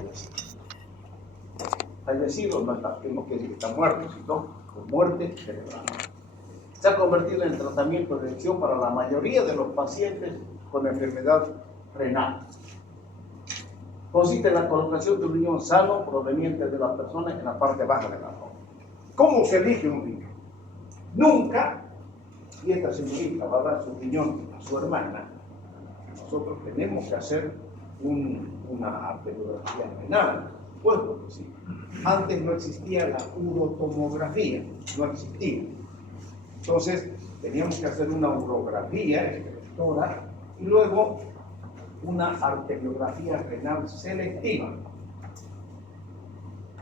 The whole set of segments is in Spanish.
fallecido. Fallecido no quiere decir que está muerto, sino con muerte cerebral. Se ha convertido en tratamiento de elección para la mayoría de los pacientes con enfermedad renal. Consiste en la colocación de un riñón sano proveniente de la persona en la parte baja de la boca. ¿Cómo se elige un riñón? Nunca, y esta señorita va a dar su riñón a su hermana, nosotros tenemos que hacer una arteriografía renal. Puesto que sí. Antes no existía la urotomografía, no existía. Entonces, teníamos que hacer una urografía expresora y luego una arteriografía renal selectiva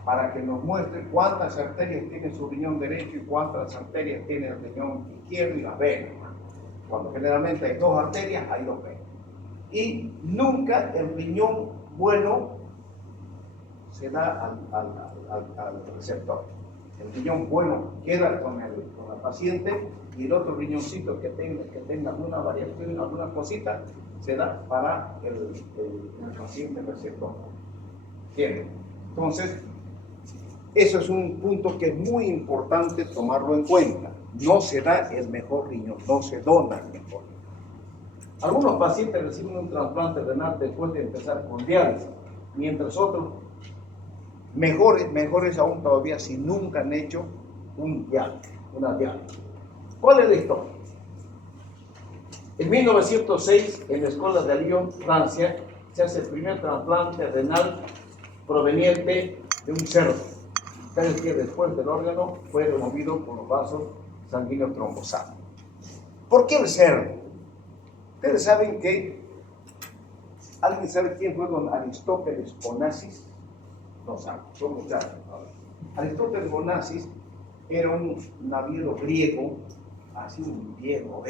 para que nos muestre cuántas arterias tiene su riñón derecho y cuántas arterias tiene el riñón izquierdo y las venas. Cuando generalmente hay 2 arterias, hay 2 venas. Y nunca el riñón bueno se da al receptor. El riñón bueno queda con la paciente y el otro riñoncito que tenga alguna variación, alguna cosita, se da para el paciente receptor. ¿Entienden? Entonces, eso es un punto que es muy importante tomarlo en cuenta. No se da el mejor riñón, no se dona el mejor riñón. Algunos pacientes reciben un trasplante renal después de empezar con diálisis, mientras otros, mejores aún todavía, si nunca han hecho una diálisis. ¿Cuál es la historia? En 1906, en la escuela de Lyon, Francia, se hace el primer trasplante renal proveniente de un cerdo. Ustedes que después del órgano fue removido por los vasos sanguíneos trombosados. ¿Por qué el cerdo? Ustedes saben que, ¿alguien sabe quién fue don Aristóteles Onassis? No saben, son muchachos. Aristóteles Onassis era un naviero griego, así un viejo,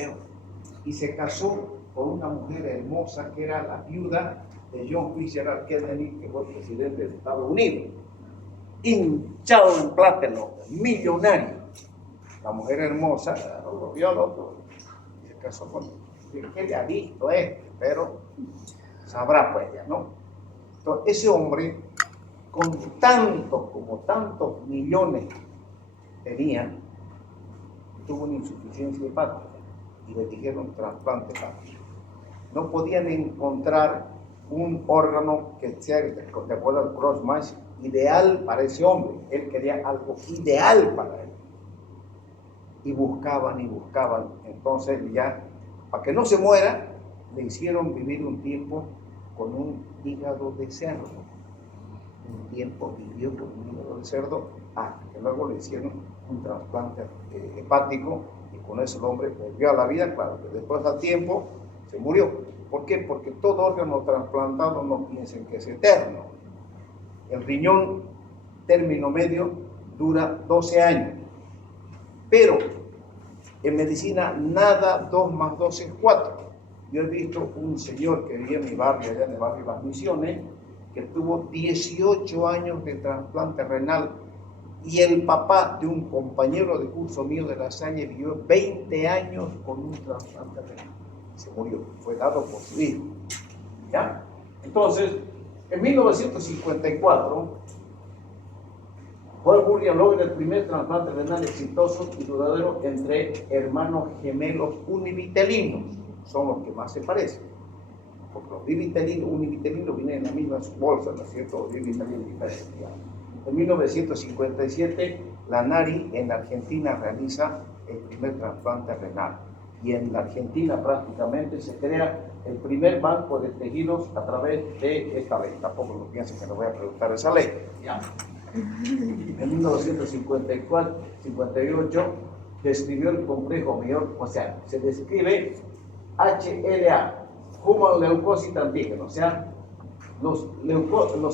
y se casó con una mujer hermosa que era la viuda de John Fitzgerald Kennedy, que fue presidente de Estados Unidos. Hinchado en plata, millonario. La mujer hermosa lo vio al otro y se casó con él. ¿Qué le ha visto Pero sabrá pues ya, ¿no? Entonces, ese hombre, con tantos millones tenía, tuvo una insuficiencia hepática y le dijeron trasplante hepático. No podían encontrar un órgano que sea, de acuerdo al cross-match, ideal para ese hombre. Él quería algo ideal para él. Y buscaban. Entonces ya, para que no se muera, le hicieron vivir un tiempo con un hígado de cerdo. Un tiempo vivió con un hígado de cerdo, que luego le hicieron un trasplante hepático y con eso el hombre volvió a la vida. Claro, que después al tiempo se murió. ¿Por qué? Porque todo órgano trasplantado no piensen que es eterno. El riñón, término medio, dura 12 años. Pero en medicina nada 2 más 2 es 4. Yo he visto un señor que vivía en mi barrio, allá en el barrio Las Misiones, que tuvo 18 años de trasplante renal, y el papá de un compañero de curso mío de La Salle vivió 20 años con un trasplante renal. Se murió, fue dado por su hijo. ¿Ya? Entonces, en 1954, Paul Burrian logra el primer trasplante renal exitoso y duradero entre hermanos gemelos univitelinos. Son los que más se parecen. Porque los bivitelinos, univitelinos vienen en la misma bolsa, ¿no es cierto? Los bivitelinos diferentes. En 1957, la NARI en Argentina realiza el primer trasplante renal. Y en la Argentina prácticamente se crea el primer banco de tejidos a través de esta ley. Tampoco lo piensen que no voy a preguntar esa ley. ¿Ya? En 1958 describió el complejo mayor, o sea, se describe HLA, Human Leukocyte Antigen, o sea, los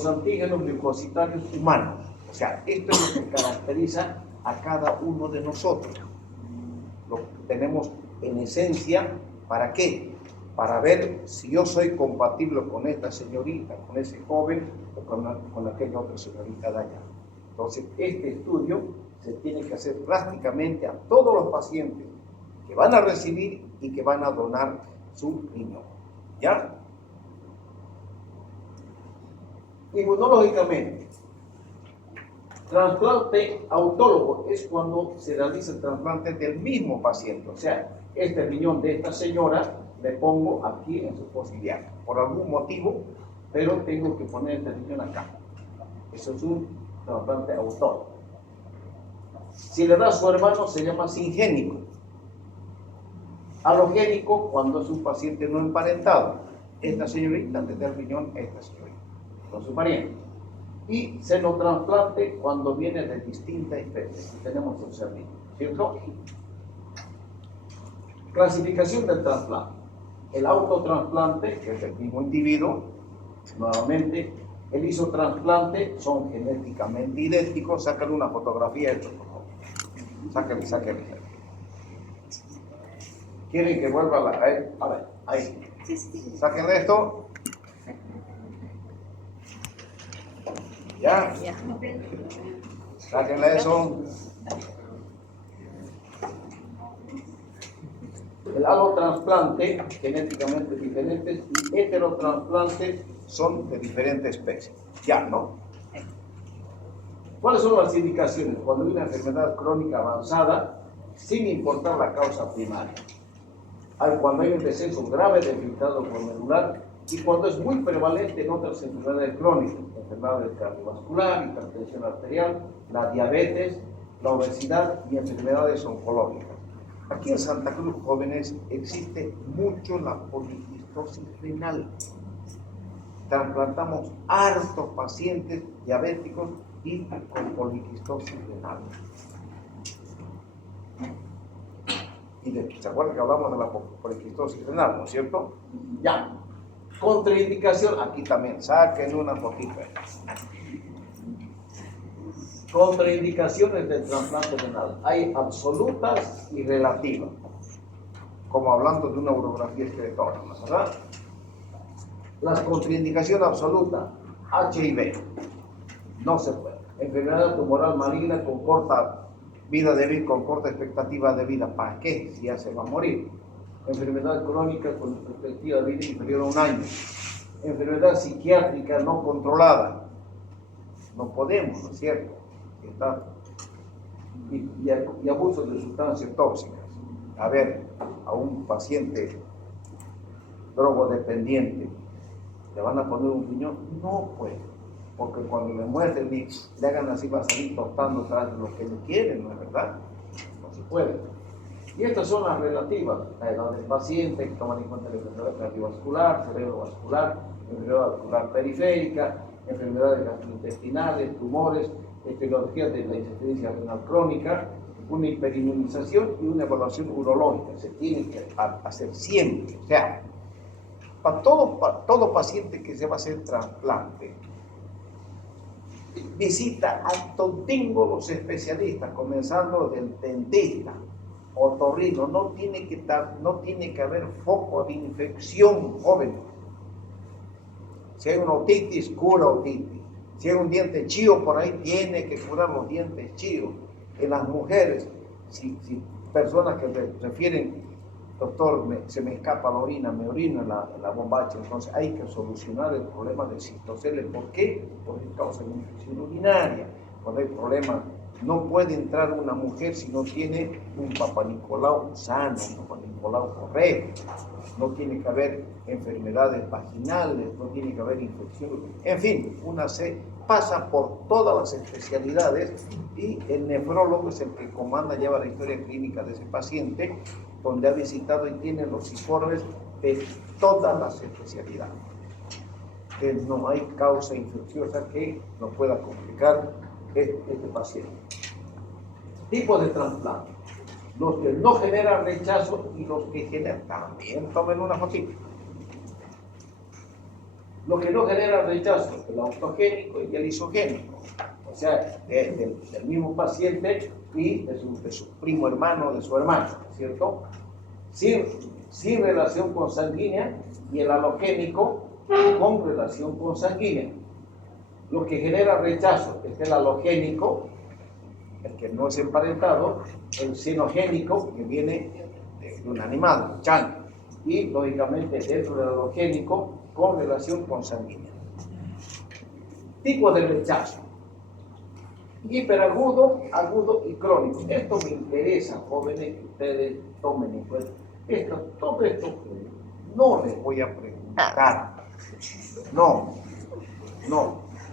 antígenos leucocitarios humanos. O sea, esto es lo que caracteriza a cada uno de nosotros. Lo tenemos en esencia, ¿para qué? Para ver si yo soy compatible con esta señorita, con ese joven o con aquella otra señorita de allá. Entonces, este estudio se tiene que hacer prácticamente a todos los pacientes que van a recibir y que van a donar su riñón. ¿Ya? Inmunológicamente, trasplante autólogo es cuando se realiza el trasplante del mismo paciente. O sea, este riñón de esta señora le pongo aquí en su fosa iliaca, por algún motivo, pero tengo que poner este riñón acá. Eso es un trasplante autólogo. Si le da a su hermano, se llama singénico. Alogénico, cuando es un paciente no emparentado. Esta señorita le da el riñón a esta señorita, con su pariente. Y senotrasplante cuando viene de distintas especies. Tenemos el cerdito, ¿cierto? Clasificación del trasplante. El autotrasplante, que es el mismo individuo, nuevamente. El isotrasplante son genéticamente idénticos. Sácale una fotografía de esto, por favor. Sácale. ¿Quieren que vuelva a ver, ahí? Sáquenle esto. ¿Ya? Sáquenle eso. El allotrasplante, genéticamente diferentes, y heterotrasplante son de diferentes especies. Ya, ¿no? ¿Cuáles son las indicaciones? Cuando hay una enfermedad crónica avanzada, sin importar la causa primaria. Cuando hay un descenso grave del filtrado glomerular y cuando es muy prevalente en otras enfermedades crónicas, enfermedades cardiovasculares, hipertensión arterial, la diabetes, la obesidad y enfermedades oncológicas. Aquí en Santa Cruz, jóvenes, existe mucho la poliquistosis renal. Trasplantamos hartos pacientes diabéticos y con poliquistosis renal. ¿Se acuerdan que hablamos de la poliquistosis renal, no es cierto? Ya. Contraindicación, aquí también, saquen una fotita. Contraindicaciones del trasplante renal. Hay absolutas y relativas. Como hablando de una urografía excretora, ¿verdad? Las contraindicaciones absolutas, HIV, no se puede. Enfermedad tumoral maligna con corta vida de vida, con corta expectativa de vida. ¿Para qué? Si ya se va a morir. Enfermedad crónica con perspectiva de vida inferior a 1 año. Enfermedad psiquiátrica no controlada. No podemos, ¿no es cierto? Y abuso de sustancias tóxicas. A ver, a un paciente drogodependiente, ¿le van a poner un riñón? No puede. Porque cuando le muestren y le hagan así, va a salir tostando tras lo que le quieren, ¿no es verdad? No se puede. Y estas son las relativas. La edad del paciente, que toman en cuenta la enfermedad cardiovascular, cerebrovascular, enfermedad vascular periférica, enfermedades gastrointestinales, tumores, etiologías de la insuficiencia renal crónica, una hiperinmunización y una evaluación urológica. Se tiene que hacer siempre. O sea, para todo paciente que se va a hacer trasplante, visita a todos los especialistas, comenzando del dentista, otorrino. No tiene que haber foco de infección, jóvenes. Si hay una otitis, cura otitis. Si hay un diente chío por ahí, tiene que curar los dientes chíos. En las mujeres, si personas que refieren, doctor, se me escapa la orina, me orino en la bombacha, entonces hay que solucionar el problema de cistoceles. ¿Por qué? Porque causa una infección urinaria. Cuando hay problemas, no puede entrar una mujer si no tiene un Papá Nicolau sano, un Papá Nicolau correcto. No tiene que haber enfermedades vaginales, no tiene que haber infecciones. En fin, pasa por todas las especialidades y el nefrólogo es el que comanda, lleva la historia clínica de ese paciente, donde ha visitado y tiene los informes de todas las especialidades. Que no hay causa infecciosa que nos pueda complicar este paciente. Tipo de trasplante. Los que no generan rechazo y los que generan, también tomen una fotito. Los que no generan rechazo, el autogénico y el isogénico. O sea, del mismo paciente y de su primo hermano, de su hermano, ¿cierto? Sin relación consanguínea, y el halogénico con relación consanguínea. Lo que genera rechazo es el halogénico, el que no es emparentado, el xenogénico, que viene de un animal, chango, y lógicamente dentro del halogénico con relación consanguínea. Tipo de rechazo: hiperagudo, agudo y crónico. Esto me interesa, jóvenes, que ustedes tomen en cuenta. Todo esto no les voy a preguntar. No.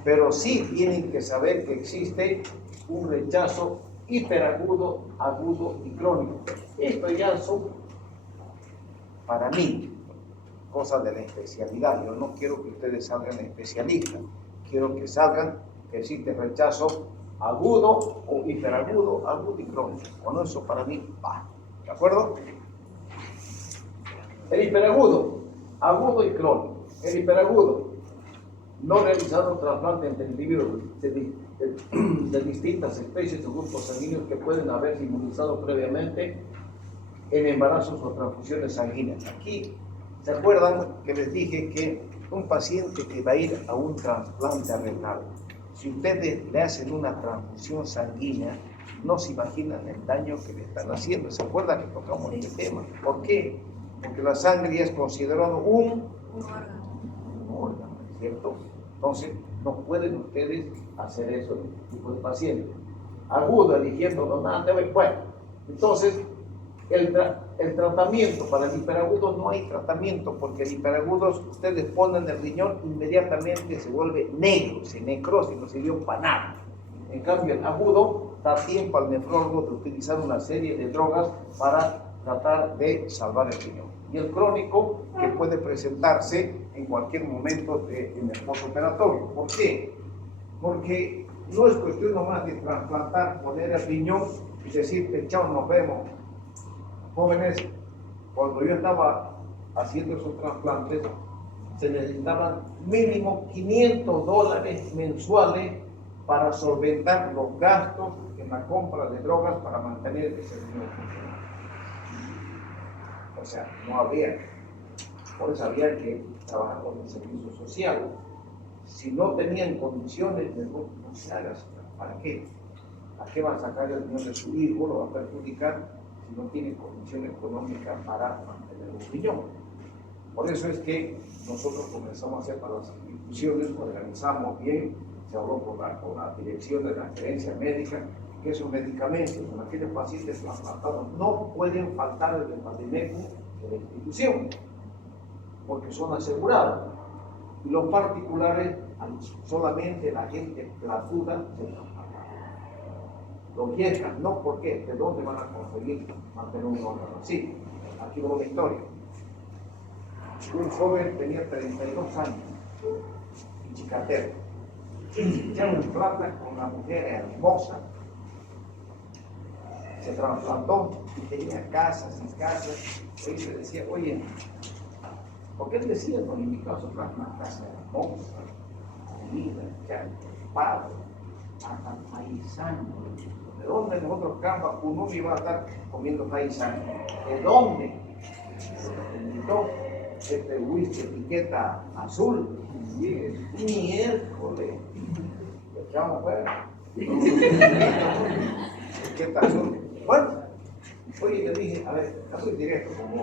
Pero sí tienen que saber que existe un rechazo hiperagudo, agudo y crónico. Esto ya son, para mí, cosas de la especialidad. Yo no quiero que ustedes salgan especialistas. Quiero que salgan que existe rechazo agudo o hiperagudo, agudo y crónico. Con eso para mí va. ¿De acuerdo? El hiperagudo, agudo y crónico. El hiperagudo: no realizado trasplante entre individuos de distintas especies o grupos sanguíneos que pueden haberse inmunizado previamente en embarazos o transfusiones sanguíneas. Aquí, ¿se acuerdan que les dije que un paciente que va a ir a un trasplante renal, si ustedes le hacen una transfusión sanguínea, no se imaginan el daño que le están haciendo? ¿Se acuerdan que tocamos este tema? ¿Por qué? Porque la sangre ya es considerado un órgano, ¿cierto? Entonces, no pueden ustedes hacer eso en este tipo de pacientes. Agudo, eligiendo donante, bueno, entonces, el tratamiento para el hiperagudo, no hay tratamiento, porque el hiperagudo, ustedes ponen el riñón, inmediatamente se vuelve negro, se necrosis, no sirvió para nada. En cambio, el agudo, da tiempo al nefrólogo de utilizar una serie de drogas para tratar de salvar el riñón. Y el crónico, que puede presentarse en cualquier momento en el postoperatorio. ¿Por qué? Porque no es cuestión nomás de trasplantar, poner el riñón y decirte chao, nos vemos. Jóvenes, cuando yo estaba haciendo esos trasplantes, se necesitaban mínimo $500 mensuales para solventar los gastos en la compra de drogas para mantener ese riñón funcionando. O sea, no había. Por eso había que trabajar con el servicio social. Si no tenían condiciones, no se haga. ¿Para qué? ¿A qué va a sacar el riñón de su hijo? Lo va a perjudicar si no tiene condiciones económicas para mantener un riñón. Por eso es que nosotros comenzamos a hacer para las instituciones, organizamos bien, se habló con la dirección de la gerencia médica, que esos medicamentos en aquellos pacientes trasplantados no pueden faltar el Bademecum de la institución, porque son asegurados. Y los particulares, solamente la gente platuda se trasplanta. Los viejas, no, ¿por qué? ¿De dónde van a conseguir mantener un órgano así? Aquí va una historia. Un joven tenía 32 años, y chicatero. Echaron en plata con una mujer hermosa. Se trasplantó y tenía casas y casas. Y se decía, oye, porque él decía, no, en mi caso, una casa hermosa, comida, padre, hasta paisano. ¿De dónde en otros campos uno iba a estar comiendo paisano? ¿De dónde? Se invitó este whisky etiqueta azul. Miércoles. Le echamos fuera. Etiqueta azul. Bueno, oye, le dije, a ver, caso directo como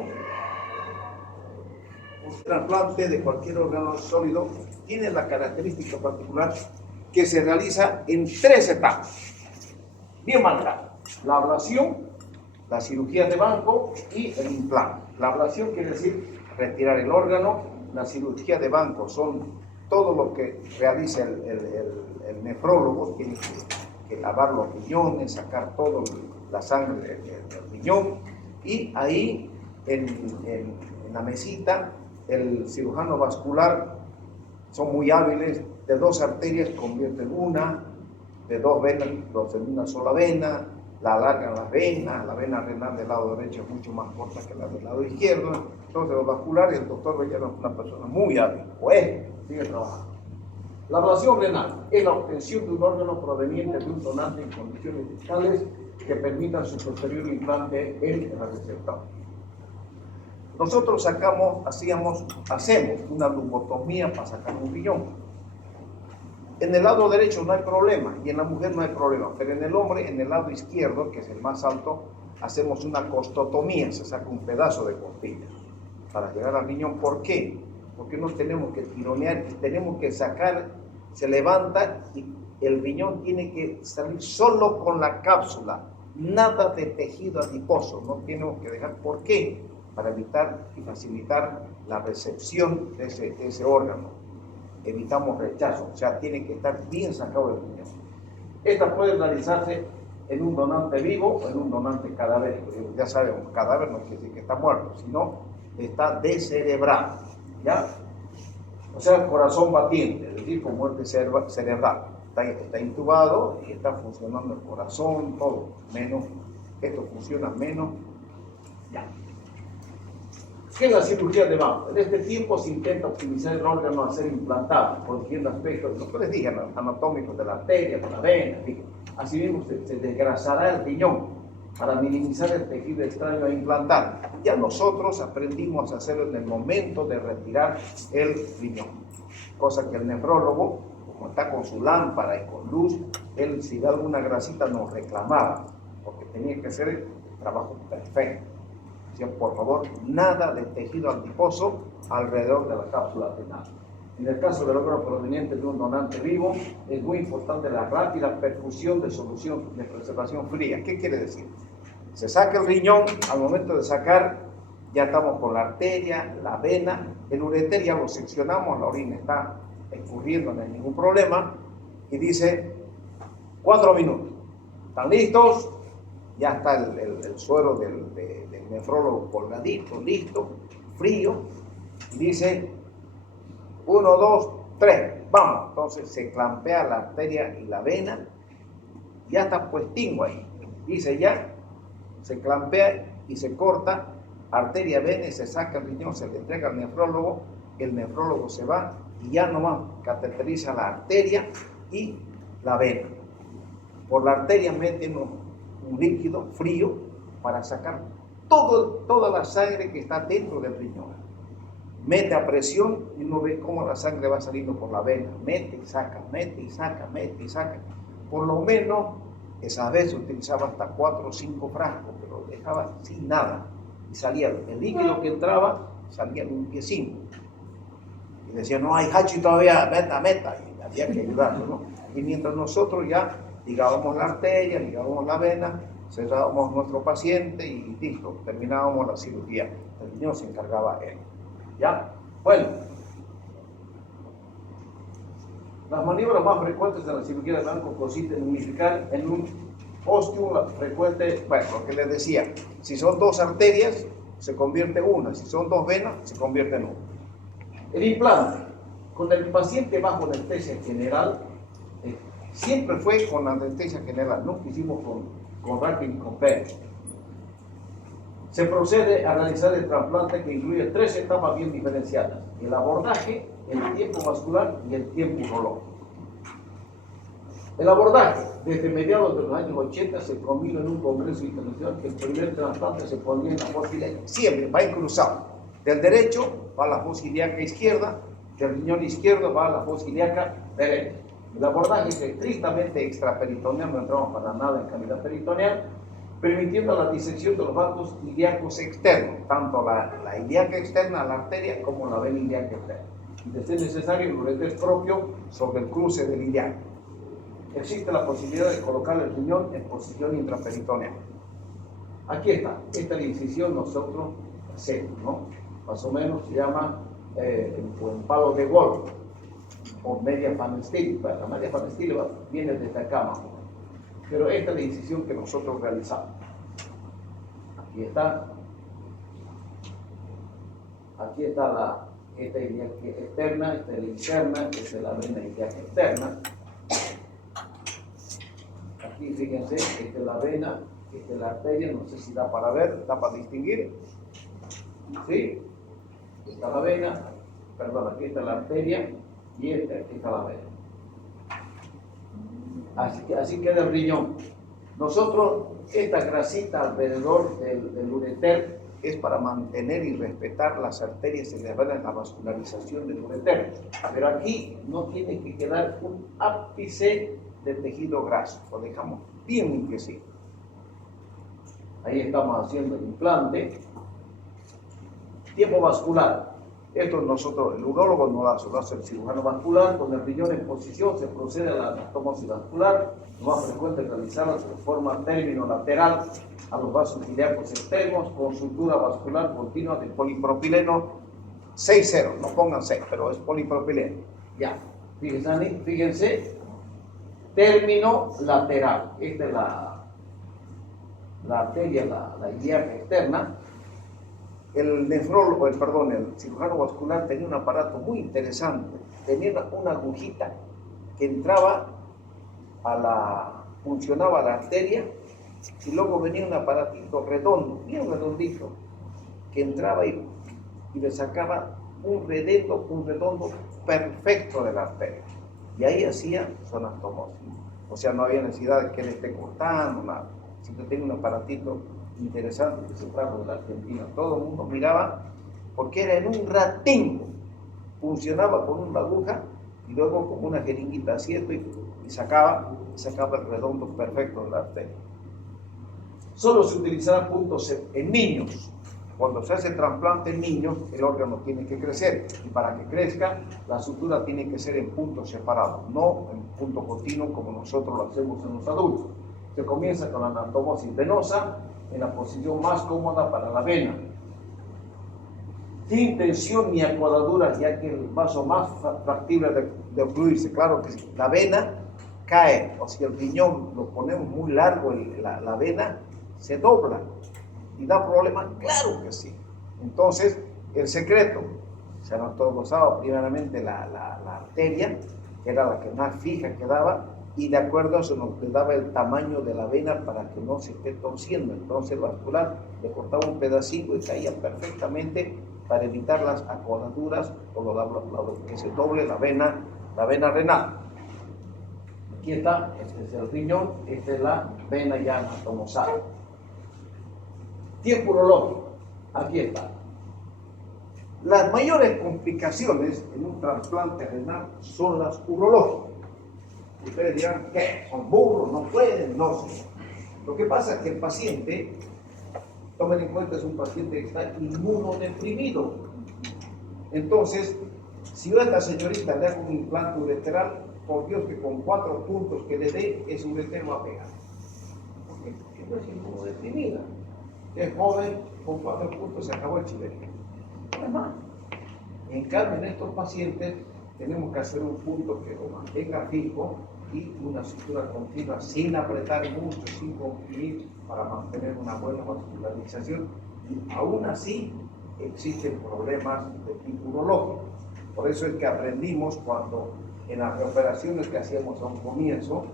un trasplante de cualquier órgano sólido tiene la característica particular que se realiza en 3 etapas. Bien marcado: la ablación, la cirugía de banco y el implante. La ablación quiere decir retirar el órgano. La cirugía de banco son todo lo que realiza el nefrólogo. Tiene que lavar los riñones, sacar toda la sangre del riñón, y ahí en la mesita el cirujano vascular son muy hábiles, de 2 arterias convierten una, de 2 venas los en una sola vena, la alargan las venas. La vena renal del lado derecho es mucho más corta que la del lado izquierdo. Entonces los vasculares, el doctor Bellano es una persona muy hábil, pues sigue trabajando. La ablación renal es la obtención de un órgano proveniente de un donante en condiciones vitales que permitan su posterior implante en el receptor. Nosotros hacemos una lumpectomía para sacar un riñón. En el lado derecho no hay problema y en la mujer no hay problema, pero en el hombre, en el lado izquierdo, que es el más alto, hacemos una costotomía, se saca un pedazo de costilla para llegar al riñón. ¿Por qué? Porque no tenemos que tironear y tenemos que sacar se levanta y el riñón tiene que salir solo con la cápsula, nada de tejido adiposo, no tenemos que dejar. ¿Por qué? Para evitar y facilitar la recepción de ese órgano. Evitamos rechazo, o sea, tiene que estar bien sacado del riñón. Esta puede realizarse en un donante vivo o en un donante cadavérico. Ya saben, un cadáver no quiere decir que está muerto, sino está descerebrado, ¿ya? O sea, corazón batiente, es decir, con muerte cerebral. Está intubado y está funcionando el corazón, todo, menos, esto funciona menos, ya. ¿Qué es la cirugía de mama? En este tiempo se intenta optimizar el órgano a ser implantado, corrigiendo aspectos, lo que les dije, anatómicos de la arteria, de la vena, en fin. Así mismo se desgrasará el riñón para minimizar el tejido extraño a implantar. Ya nosotros aprendimos a hacerlo en el momento de retirar el riñón, cosa que el nefrólogo, como está con su lámpara y con luz, él si da alguna grasita nos reclamaba, porque tenía que hacer el trabajo perfecto. Por favor, nada de tejido adiposo alrededor de la cápsula renal. En el caso del órgano proveniente de un donante vivo, es muy importante la rápida perfusión de solución de preservación fría. ¿Qué quiere decir? Se saca el riñón, al momento de sacar, ya estamos con la arteria, la vena, el ureter ya lo seccionamos, la orina está escurriendo, no hay ningún problema, y dice 4 minutos. ¿Están listos? Ya está el suero del nefrólogo colgadito, listo, frío, y dice 1, 2, 3, vamos. Entonces se clampea la arteria y la vena, ya está puestingo ahí, dice ya, se clampea y se corta arteria, vena, y se saca el riñón, se le entrega al nefrólogo, el nefrólogo se va y ya nomás cateteriza la arteria y la vena. Por la arteria meten un líquido frío para sacar toda la sangre que está dentro del riñón. Mete a presión y uno ve cómo la sangre va saliendo por la vena. Mete y saca, mete y saca, mete y saca. Por lo menos, esa vez utilizaba hasta 4 o 5 frascos, pero dejaba sin nada. Y salía el líquido que entraba, salía limpiecín. Y decía, no hay hachi todavía, meta. Y había que ayudarlo, ¿no? Y mientras nosotros ya ligábamos la arteria, ligábamos la vena, cerrábamos nuestro paciente y listo, terminábamos la cirugía. El riñón se encargaba él. ¿Ya? Bueno, las maniobras más frecuentes de la cirugía de blanco consisten en unificar en un óstium frecuente, bueno, lo que les decía, si son 2 arterias, se convierte en una, si son 2 venas, se convierte en una. El implante, con el paciente bajo anestesia general, siempre fue con anestesia general, nunca hicimos con raquín y con pene. Se procede a realizar el trasplante que incluye 3 etapas bien diferenciadas: el abordaje, el tiempo vascular y el tiempo urológico. El abordaje, desde mediados de los años 80, se combinó en un congreso internacional que el primer trasplante se ponía en la fosa ilíaca. Siempre va cruzado. Del derecho va a la fosa ilíaca izquierda, del riñón izquierdo va a la fosa ilíaca derecha. El abordaje es estrictamente extraperitoneal, no entramos para nada en cavidad peritoneal, permitiendo la disección de los vasos ilíacos externos, tanto la ilíaca externa, la arteria, como la vena ilíaca externa. Y de ser necesario, el ureter propio sobre el cruce del ilíaco. Existe la posibilidad de colocar el riñón en posición intraperitoneal. Aquí está, esta es la incisión nosotros hacemos, ¿no? Más o menos se llama un palo de golf o media Pfannenstiel. La media Pfannenstiel viene desde acá más o menos. Pero esta es la incisión que nosotros realizamos. Aquí está. Aquí está esta ilíaca externa, esta es la interna, esta es la vena ilíaca externa. Aquí fíjense, esta es la vena, esta es la arteria, no sé si da para ver, da para distinguir. ¿Sí? Esta es la vena, perdón, aquí está la arteria y esta está la vena. Así queda el riñón. Nosotros, esta grasita alrededor del ureter es para mantener y respetar las arterias y las venas, la vascularización del ureter. Pero aquí no tiene que quedar un ápice de tejido graso, lo dejamos bien limpiecito. Ahí estamos haciendo el implante. Tiempo vascular. Esto nosotros, el urólogo no lo hace el cirujano vascular. Con el riñón en posición se procede a la anastomosis vascular. Lo más frecuente es realizarla de forma término-lateral a los vasos ilíacos externos con sutura vascular continua de polipropileno 6,0. No pongan 6, pero es polipropileno. Ya, fíjense, término lateral. Esta es la arteria, la ilíaca externa. El nefrólogo, el cirujano vascular tenía un aparato muy interesante. Tenía una agujita que entraba funcionaba la arteria, y luego venía un aparatito redondo, bien redondito, que entraba y le sacaba un redondo perfecto de la arteria. Y ahí hacía su anastomosis. O sea, no había necesidad de que le esté cortando, nada. Siempre tenía un aparatito interesante que se trajo de la Argentina. Todo el mundo miraba porque era en un ratín. Funcionaba con una aguja y luego con una jeringuita así y sacaba el redondo perfecto de la arteria. Solo se utilizarán puntos en niños. Cuando se hace trasplante en niños, el órgano tiene que crecer, y para que crezca, la sutura tiene que ser en puntos separados, no en punto continuo como nosotros lo hacemos en los adultos. Se comienza con la anastomosis venosa en la posición más cómoda para la vena, sin tensión ni acuaduras, ya que el vaso más factible de obstruirse. Claro que si la vena cae, o si el riñón lo ponemos muy largo, la vena se dobla y da problemas, claro que sí. Entonces, el secreto, se anatomizaba primeramente la arteria, que era la que más fija quedaba, y de acuerdo a eso nos le daba el tamaño de la vena para que no se esté torciendo. Entonces el vascular le cortaba un pedacito y caía perfectamente para evitar las acodaduras o que se doble la vena renal. Aquí está, este es el riñón, esta es la vena ya anatomosada. Tiempo urológico, aquí está. Las mayores complicaciones en un trasplante renal son las urológicas. Ustedes dirán, ¿qué? ¿Son burros? ¿No pueden? No sé. Lo que pasa es que el paciente, tomen en cuenta, es un paciente que está inmunodeprimido. Entonces, si yo a esta señorita le hago un implante ureteral, por Dios que con 4 puntos que le dé, ese uretero va a pegar. Porque no es inmunodeprimida. Es joven, con 4 puntos se acabó el chilerín. Además, en cambio, en estos pacientes tenemos que hacer un punto que lo mantenga fijo y una sutura continua sin apretar mucho, sin comprimir, para mantener una buena vascularización. Y aún así existen problemas de tipo urológico. Por eso es que aprendimos cuando en las operaciones que hacíamos a un comienzo,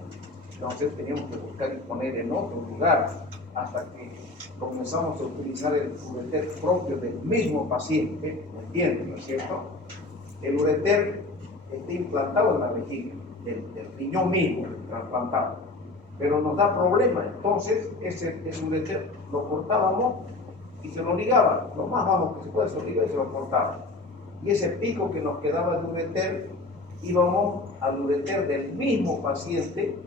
entonces teníamos que buscar y poner en otro lugar, hasta que comenzamos a utilizar el ureter propio del mismo paciente. ¿Me entienden, no es cierto? El ureter está implantado en la vejiga del riñón mismo, trasplantado, pero nos da problemas. Entonces ese ureter lo cortábamos y se lo ligaba, lo más bajo que se puede, se lo ligaba y se lo cortaba. Y ese pico que nos quedaba de ureter, íbamos al ureter del mismo paciente,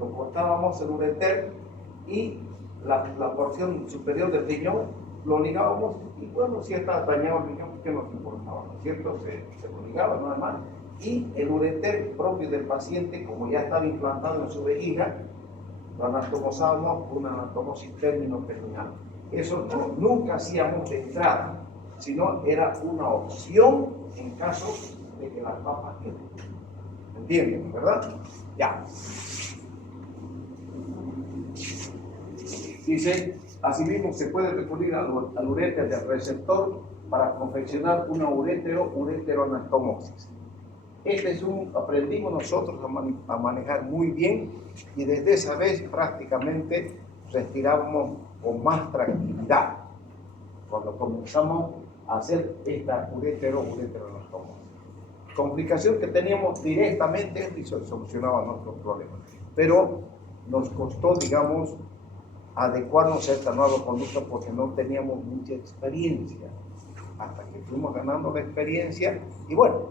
lo cortábamos el ureter y la porción superior del riñón lo ligábamos, y bueno, si estaba dañado el riñón, ¿qué nos importaba? ¿No es cierto? Se lo ligaba nada más. Y el ureter propio del paciente, como ya estaba implantado en su vejiga, lo anatomosábamos con una anatomosis término-perineal. Eso nunca hacíamos de entrada, sino era una opción en caso de que las papas queden. ¿Entienden, verdad? Ya. Dice, asimismo se puede recurrir al uréter del receptor para confeccionar una ureteroanastomosis. Aprendimos nosotros a manejar muy bien, y desde esa vez prácticamente respirábamos con más tranquilidad cuando comenzamos a hacer esta ureteroanastomosis. Complicación que teníamos directamente y solucionaba nuestros problemas, pero nos costó, digamos, adecuarnos a esta nueva conducta porque no teníamos mucha experiencia, hasta que fuimos ganando la experiencia y bueno,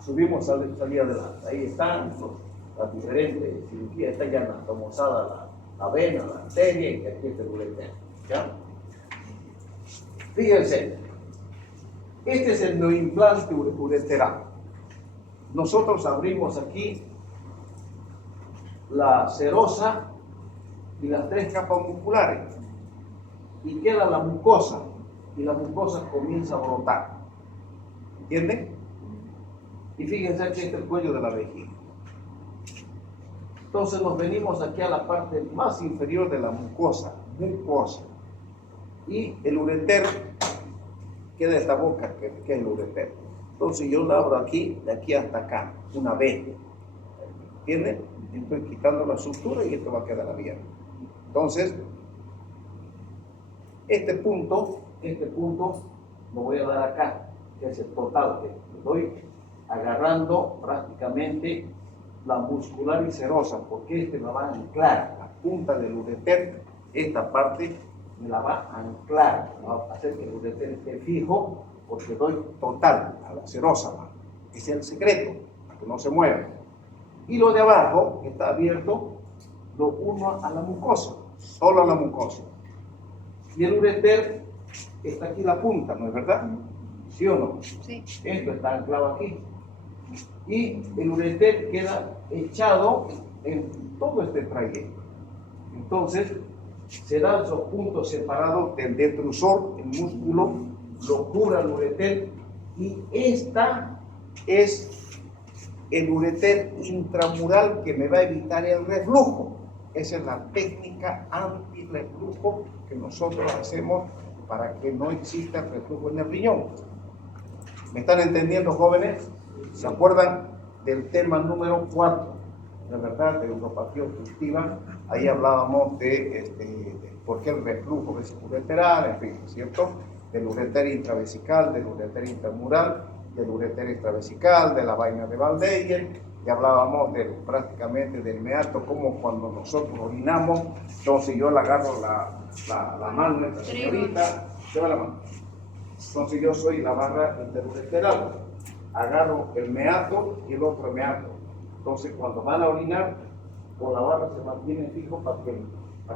subimos a salir adelante. Ahí están las diferentes cirugías, está ya anatomosada la vena, la arteria, y aquí está el ureter. ¿Ya? Fíjense, Este es el neoimplante ureteral. Nosotros abrimos aquí la serosa y las 3 capas musculares y queda la mucosa, y la mucosa comienza a brotar. ¿Entienden? Y fíjense que este es el cuello de la vejiga. Entonces nos venimos aquí a la parte más inferior de la mucosa, y el ureter queda esta boca que es el ureter. Entonces yo la abro aquí, de aquí hasta acá, una vez. ¿Entienden? Estoy quitando la sutura y esto va a quedar abierto. Entonces, este punto lo voy a dar acá, que es el total, que estoy agarrando prácticamente la muscular y serosa, porque este me va a anclar, la punta del ureter, esta parte me la va a anclar, va a hacer que el ureter esté fijo, porque doy total a la serosa, ese es el secreto, para que no se mueva. Y lo de abajo, que está abierto, lo uno a la mucosa, solo a la mucosa. Y el ureter está aquí la punta, ¿no es verdad? ¿Sí o no? Sí. Esto está anclado aquí. Y el ureter queda echado en todo este trayecto. Entonces, se dan esos puntos separados del detrusor, el músculo, lo cura el ureter, y esta es el ureter intramural que me va a evitar el reflujo. Esa es la técnica antirreflujo que nosotros hacemos para que no exista el reflujo en el riñón. ¿Me están entendiendo, jóvenes? ¿Se acuerdan del tema número 4? De verdad, de neuropatía obstructiva. Ahí hablábamos de por qué el reflujo ureteral, en fin, ¿cierto? Del ureter intravesical, del ureter intramural, del ureter extravesical, de la vaina de Van Leyen, y hablábamos prácticamente del meato, como cuando nosotros orinamos. Entonces yo le agarro la mano de esta señorita, lleva la mano. Entonces yo soy la barra interureteral, agarro el meato y el otro meato. Entonces cuando van a orinar, con la barra se mantiene fijo para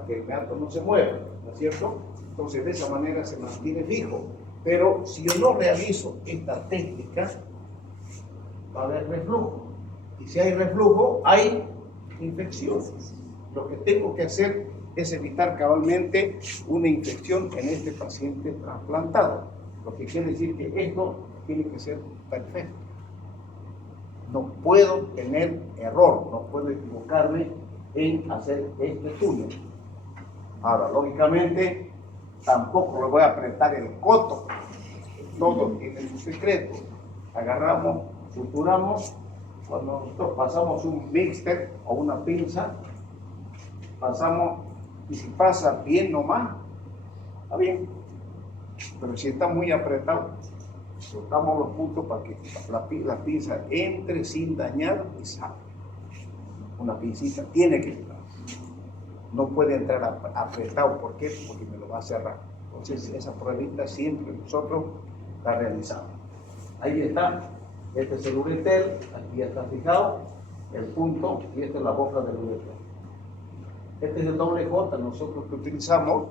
que el meato no se mueva, ¿no es cierto? Entonces de esa manera se mantiene fijo. Pero si yo no realizo esta técnica, va a haber reflujo. Y si hay reflujo, hay infecciones. Lo que tengo que hacer es evitar cabalmente una infección en este paciente trasplantado. Lo que quiere decir que esto tiene que ser perfecto. No puedo tener error, no puedo equivocarme en hacer este túnel. Ahora, lógicamente, tampoco le voy a apretar el coto. Todo tiene su secreto. Agarramos, suturamos. Cuando nosotros pasamos un mixter o una pinza, pasamos, y si pasa bien nomás, está bien. Pero si está muy apretado, soltamos los puntos para que la pinza entre sin dañar y salga. Una pincita tiene que entrar. No puede entrar apretado. ¿Por qué? Porque me lo va a cerrar. Entonces, esa pruebita siempre nosotros la realizamos. Ahí está. Este es el ureter. Aquí ya está fijado el punto. Y esta es la boca del ureter. Este es el doble J. Nosotros que utilizamos,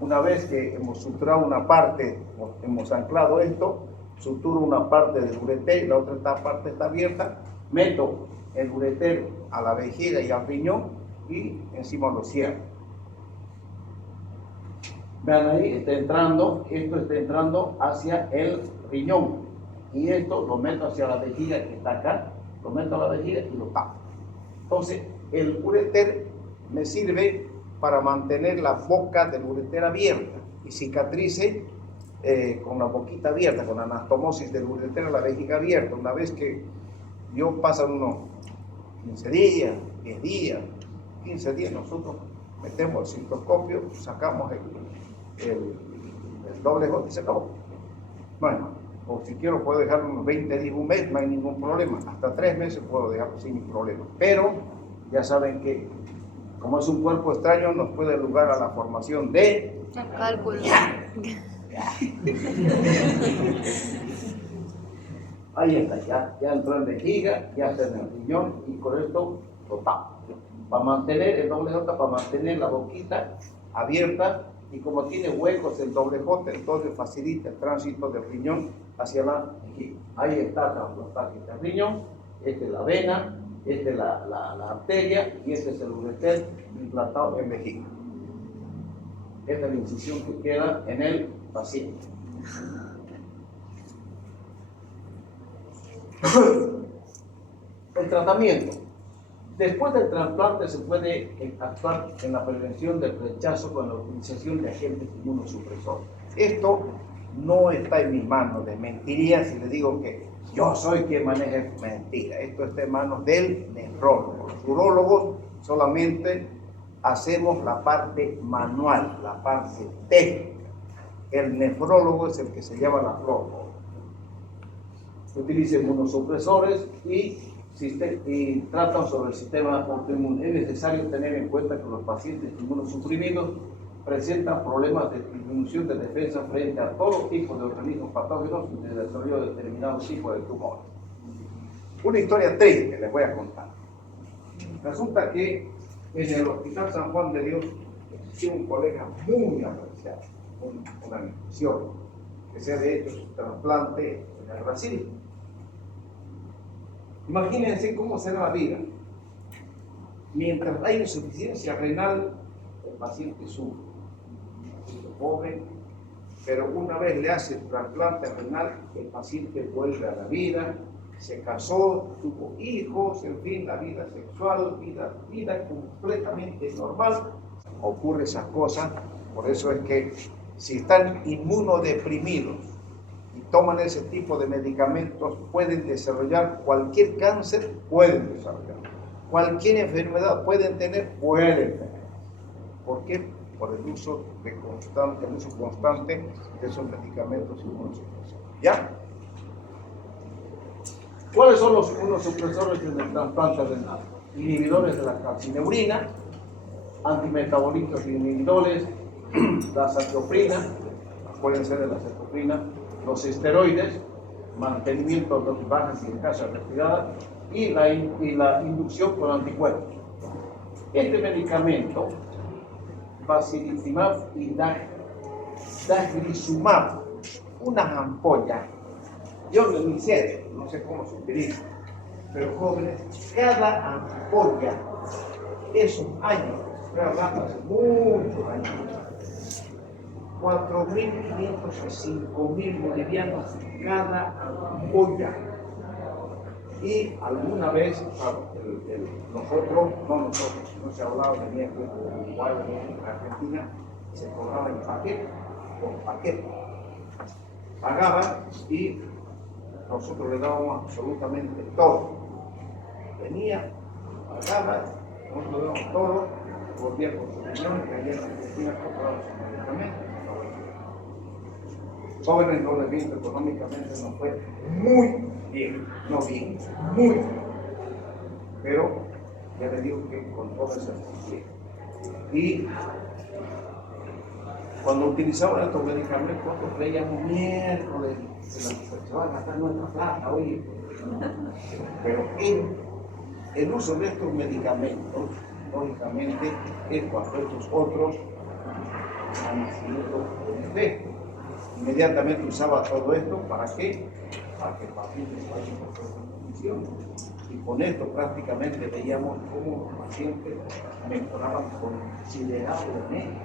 una vez que hemos suturado una parte, hemos anclado esto, suturo una parte del ureter y la otra parte está abierta, meto el ureter a la vejiga y al riñón y encima lo cierro. Vean ahí, está entrando, esto está entrando hacia el riñón y esto lo meto hacia la vejiga que está acá, lo meto a la vejiga y lo tapo. Entonces, el ureter me sirve para mantener la boca del ureter abierta y cicatrice con la boquita abierta, con la anastomosis del ureter a la vejiga abierta. Una vez que yo pasan unos 15 días, 10 días, 15 días, nosotros metemos el cistoscopio, sacamos el doble J y se acabó. Bueno, o si quiero puedo dejarlo unos 20 días, un mes, no hay ningún problema. Hasta 3 meses puedo dejarlo sin problema. Pero ya saben que como es un cuerpo extraño, nos puede dar lugar a la formación de cálculo. Ahí está, ya entró en vejiga, ya está en el riñón y con esto lo tapo. Para mantener el doble J, para mantener la boquita abierta y como tiene huecos el doble J, entonces facilita el tránsito del riñón hacia la vejiga. Ahí está trasplantado el riñón, esta es la vena, esta es la arteria y este es el ureter implantado en vejiga. Esta es la incisión que queda en el paciente. El tratamiento. Después del trasplante se puede actuar en la prevención del rechazo con la utilización de agentes inmunosupresores. Esto no está en mis manos, de mentiría si le digo que yo soy quien maneja mentira. Esto está en manos del nefrólogo. Los urólogos solamente hacemos la parte manual, la parte técnica. El nefrólogo es el que se llama la flor. Utiliza inmunosupresores y tratan sobre el sistema autoinmune. Es necesario tener en cuenta que los pacientes inmunosuprimidos presentan problemas de disminución de defensa frente a todo tipo de organismos patógenos y de desarrollo de determinados tipos de tumores. Una historia triste les voy a contar. Resulta que en el Hospital San Juan de Dios existía un colega muy apreciado, una misión, que se había hecho su trasplante en el Brasil. Imagínense cómo será la vida. Mientras hay insuficiencia renal, el paciente sufre. Es joven, pero una vez le hace el trasplante renal, el paciente vuelve a la vida, se casó, tuvo hijos, en fin, la vida sexual, vida completamente normal. Ocurre esas cosas, por eso es que si están inmunodeprimidos y toman ese tipo de medicamentos, pueden desarrollar cualquier cáncer, pueden desarrollar. Cualquier enfermedad pueden tener. ¿Por qué? Por el uso constante de esos medicamentos inmunosupresores. ¿Ya? ¿Cuáles son los inmunosupresores en el trasplante renal? Inhibidores de la calcineurina, antimetabolitos inhibidores, la azathioprina, pueden ser de la azathioprina, los esteroides, mantenimiento de dosis bajas y escasas respiradas, y la inducción con anticuerpos. Este medicamento, Bacillizumab y Dagrixumab, unas ampollas, yo ni sé, no sé cómo se utiliza, pero jóvenes, cada ampolla es un año, estoy hablando hace muchos años, 4.500 a 5.000 bolivianos cada ampolla. Y alguna vez, no se hablaba de mi aquí en Uruguay, en Argentina, se cobraba en paquete, por paquete. Pagaban y nosotros le dábamos absolutamente todo. Venía, pagaba, nosotros le dábamos todo, volvía con su riñón, caía en Argentina, compraba sus medicamentos. Jóvenes no les visto económicamente, nos fue muy bien, no bien, muy bien. Pero ya les digo que con todo ese bien. Y cuando utilizaban estos medicamentos, nosotros creíamos miércoles, se va a gastar nuestra plata, oye. Pero el uso de estos medicamentos, lógicamente, es cuando estos otros han sido en efecto. Inmediatamente usaba todo esto, ¿para qué? Para que el paciente vaya por toda condición. Y con esto prácticamente veíamos cómo los pacientes mejoraban considerablemente.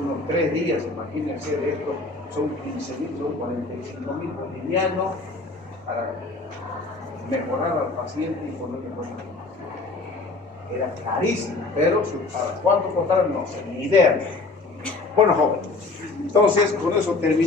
Unos 3 días, imagínense, de esto son 15.000, son 45.000 bolivianos para mejorar al paciente y ponerle buena condición. Era carísimo, pero ¿para cuánto costaron? No sé, ni idea. Bueno, jóvenes, entonces con eso terminamos.